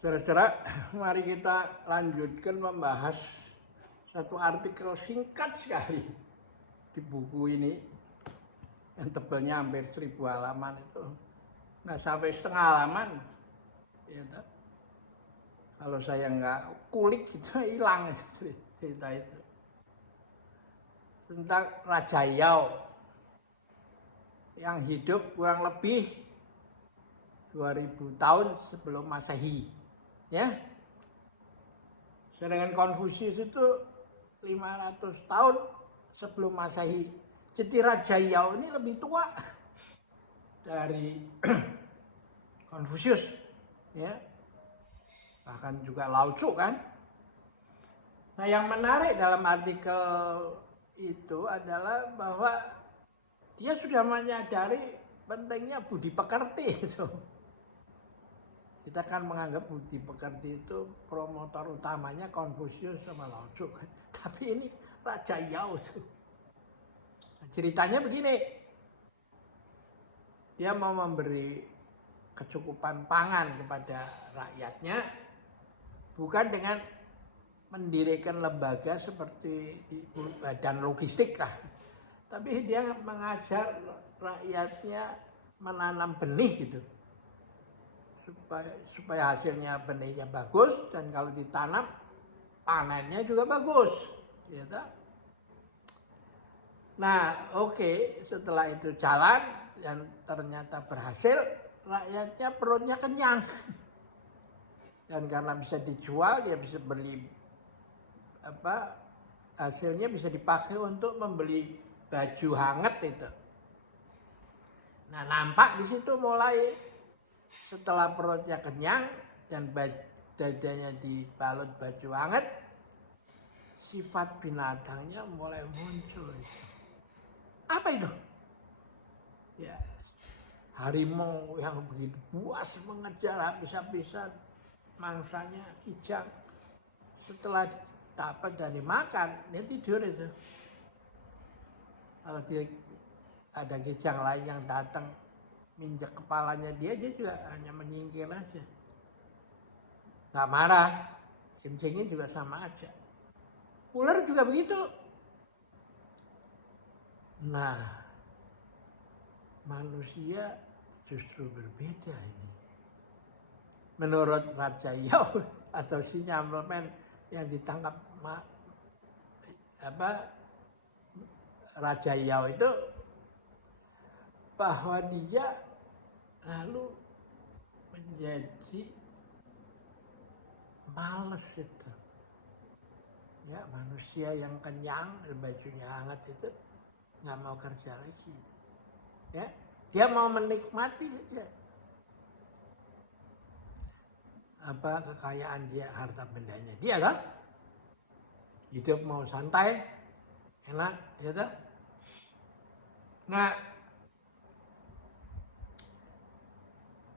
Saudara-saudara, mari kita lanjutkan membahas satu artikel singkat sekali di buku ini yang tebalnya hampir 1000 halaman itu. Nah, sampai setengah halaman, ya, kalau saya nggak kulik itu hilang cerita itu. Tentang Raja Yao yang hidup kurang lebih 2000 tahun sebelum Masehi. Ya. Sedangkan Konfusius itu 500 tahun sebelum Masehi. Jadi Raja Yao ini lebih tua dari Konfusius, ya. Bahkan juga Lao Tzu kan. Nah, yang menarik dalam artikel itu adalah bahwa dia sudah menyadari pentingnya budi pekerti itu. Kita kan menganggap budi pekerti itu promotor utamanya Konfusius sama Lao Tzu kan. Tapi ini Raja Yao tuh. Ceritanya begini, dia mau memberi kecukupan pangan kepada rakyatnya, bukan dengan mendirikan lembaga seperti badan logistik lah, tapi dia mengajar rakyatnya menanam benih gitu, supaya hasilnya benihnya bagus dan kalau ditanam panennya juga bagus, gitu. Nah, oke, setelah itu jalan dan ternyata berhasil, rakyatnya perutnya kenyang. Dan karena bisa dijual, dia bisa beli hasilnya bisa dipakai untuk membeli baju hangat itu. Nah, nampak di situ mulai setelah perutnya kenyang dan dadanya dibalut baju hangat, sifat binatangnya mulai muncul. Apa itu? Ya, harimau yang begitu buas mengejar habis-habisan mangsanya kijang. Setelah dapat dan dimakan, dia tidur itu. Kalau dia ada kijang lain yang datang minjak kepalanya dia juga hanya menyingkir aja. Gak marah, cim-cimnya juga sama aja. Ular juga begitu. Nah, manusia justru berbeda ini. Menurut Raja Yao atau si Nyamelman yang ditangkap Raja Yao itu, bahwa dia lalu menjadi males itu. Ya, manusia yang kenyang, bajunya hangat itu nggak mau kerja lagi. Ya, dia mau menikmati aja kekayaan dia, harta bendanya dia kan. Hidup mau santai, enak, ya kan. Nah,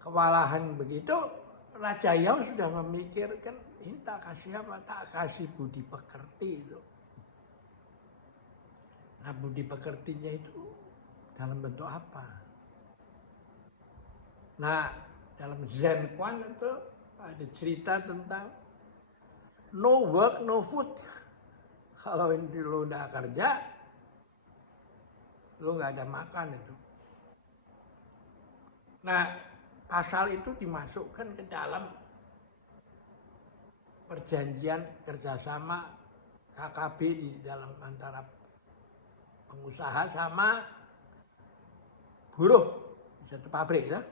kewalahan begitu, Raja Yao sudah memikirkan, ini tak kasih apa, tak kasih budi pekerti itu. Nah, budi pekertinya itu dalam bentuk apa? Nah, dalam Zen Quan itu ada cerita tentang no work, no food. Kalau lu udah kerja, lu nggak ada makan itu. Nah, pasal itu dimasukkan ke dalam perjanjian kerjasama KKB di dalam antara pengusaha sama buruh di satu pabrik ya.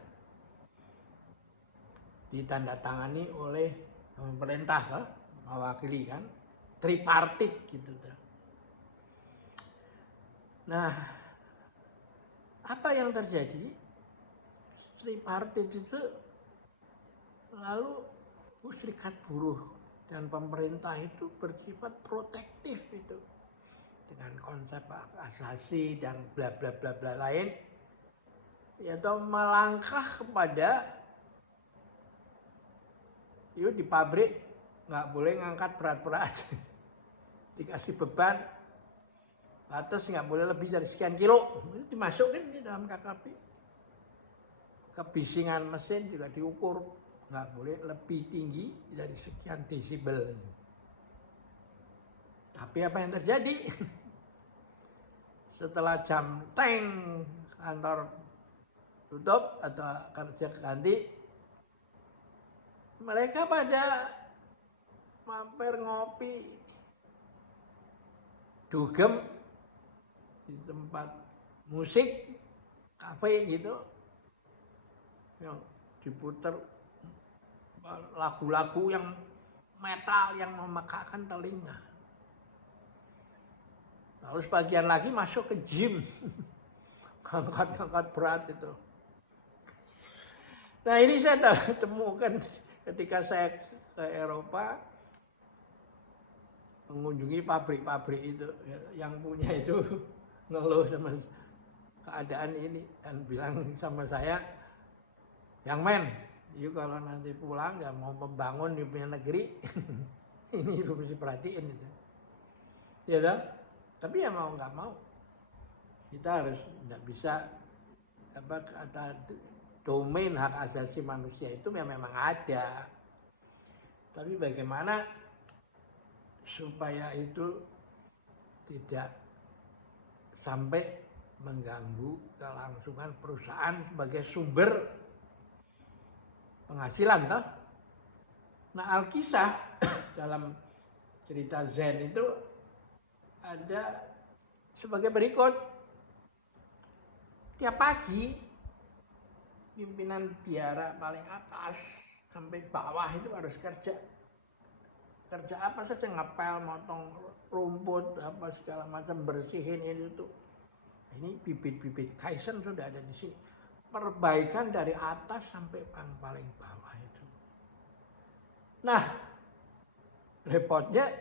Ditandatangani oleh pemerintah ya, mewakili kan, tripartit gitu. Nah, apa yang terjadi? Tripartit itu lalu serikat buruh dan pemerintah itu bersifat protektif itu dengan konsep hak asasi dan bla bla bla bla lain, yaitu melangkah kepada yuk di pabrik nggak boleh ngangkat berat-berat, dikasih beban batas nggak boleh lebih dari sekian kilo, itu dimasukkan di dalam KKP. Kebisingan mesin juga diukur nggak boleh lebih tinggi dari sekian desibel. Tapi apa yang terjadi? Setelah jam teng kantor tutup atau kerja ganti, mereka pada mampir ngopi dugem di tempat musik, kafe gitu, yang diputer lagu-lagu yang metal yang memekakkan telinga. Lalu sebagian lagi masuk ke gym, angkat-angkat berat itu. Nah ini saya temukan ketika saya ke Eropa, mengunjungi pabrik-pabrik itu, yang punya itu ngeluh sama keadaan ini dan bilang sama saya, yang men, kalau nanti pulang ya mau membangun di punya negeri, ini lu mesti perhatiin itu. Ya kan? Tapi ya mau nggak mau, kita harus nggak bisa kata domain hak asasi manusia itu memang ada. Tapi bagaimana supaya itu tidak sampai mengganggu kelangsungan perusahaan sebagai sumber penghasilan, toh? Nah, Alkisah dalam cerita Zen itu ada sebagai berikut. Tiap pagi pimpinan biara paling atas sampai bawah itu harus kerja. Kerja apa saja, ngepel, motong rumput, apa segala macam, bersihin ini itu. Ini bibit-bibit Kaizen sudah ada di sini. Perbaikan dari atas sampai yang paling bawah itu. Nah, repotnya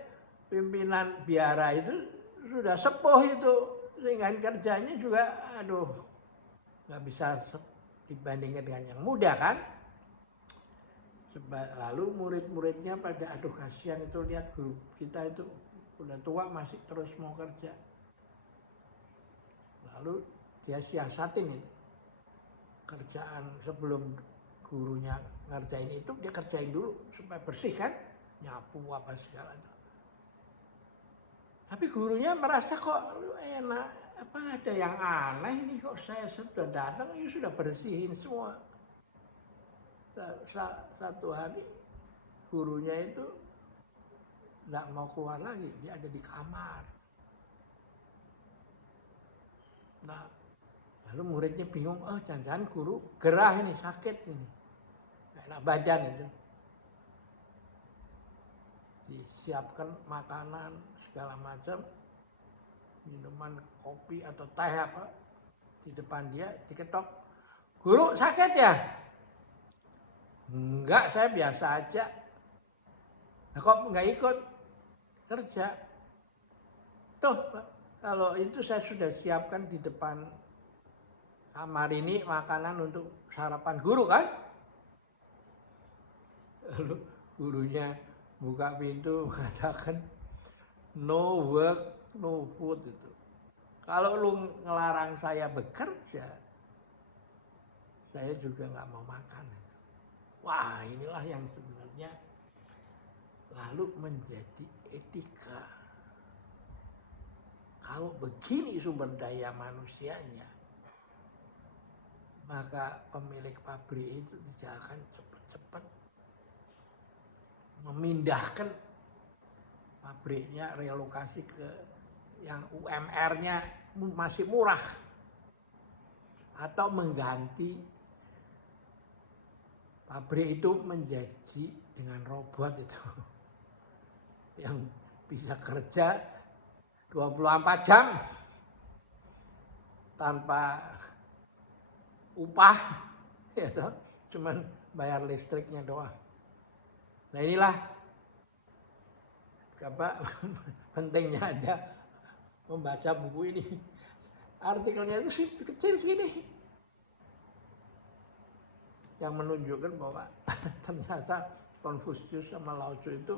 pimpinan biara itu sudah sepuh itu, sehingga kerjanya juga nggak bisa dibandingkan dengan yang muda kan. Lalu murid-muridnya pada kasihan itu, lihat guru kita itu udah tua masih terus mau kerja. Lalu dia siasatin itu. Kerjaan sebelum gurunya ngerjain itu, dia kerjain dulu supaya bersih kan, nyapu apa segala. Tapi gurunya merasa kok enak, ada yang aneh nih, kok saya sudah datang ya sudah bersihin semua. Satu hari gurunya itu nggak mau keluar lagi, dia ada di kamar. Nah, lalu muridnya bingung, jangan-jangan guru gerah ini, sakit ini, enak badan itu. Disiapkan makanan segala macam, minuman kopi atau teh apa di depan dia, diketok. Guru sakit ya? Enggak, saya biasa aja. Nah, kok nggak ikut kerja? Tuh, kalau itu saya sudah siapkan di depan kamar ini makanan untuk sarapan guru kan? Lalu gurunya buka pintu mengatakan, no work, no food itu. Kalau lu ngelarang saya bekerja, saya juga nggak mau makan. Wah, inilah yang sebenarnya lalu menjadi etika. Kalau begini sumber daya manusianya, maka pemilik pabrik itu tidak akan cepat-cepat memindahkan pabriknya, relokasi ke yang UMR-nya masih murah, atau mengganti pabrik itu menjadi dengan robot itu yang bisa kerja 24 jam tanpa upah, ya toh, cuman bayar listriknya doang. Nah inilah pentingnya ada membaca buku ini. Artikelnya itu kecil segini, yang menunjukkan bahwa ternyata Konfusius sama Lao Tzu itu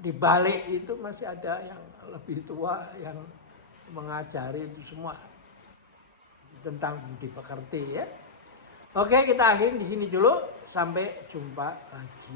di balik itu masih ada yang lebih tua yang mengajari itu semua tentang budi pekerti ya. Oke, kita akhiri di sini dulu. Sampai jumpa lagi.